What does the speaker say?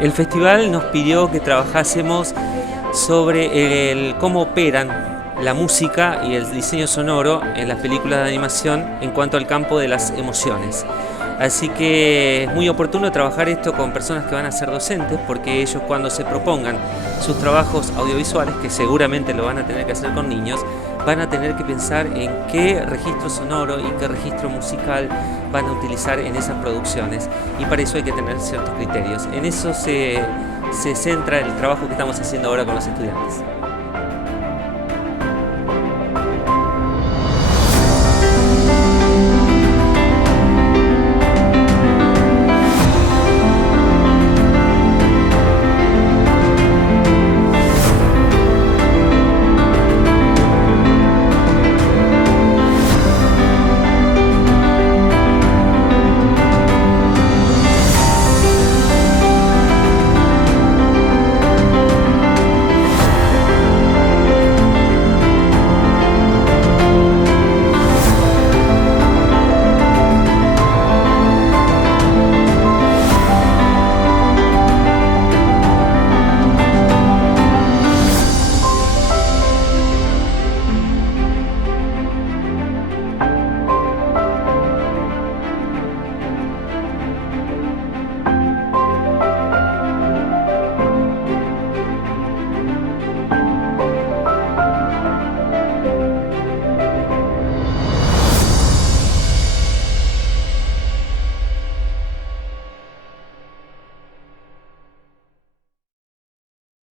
El festival nos pidió que trabajásemos sobre cómo operan la música y el diseño sonoro en las películas de animación en cuanto al campo de las emociones. Así que es muy oportuno trabajar esto con personas que van a ser docentes, porque ellos, cuando se propongan sus trabajos audiovisuales, que seguramente lo van a tener que hacer con niños, van a tener que pensar en qué registro sonoro y qué registro musical van a utilizar en esas producciones, y para eso hay que tener ciertos criterios. En eso se centra el trabajo que estamos haciendo ahora con los estudiantes.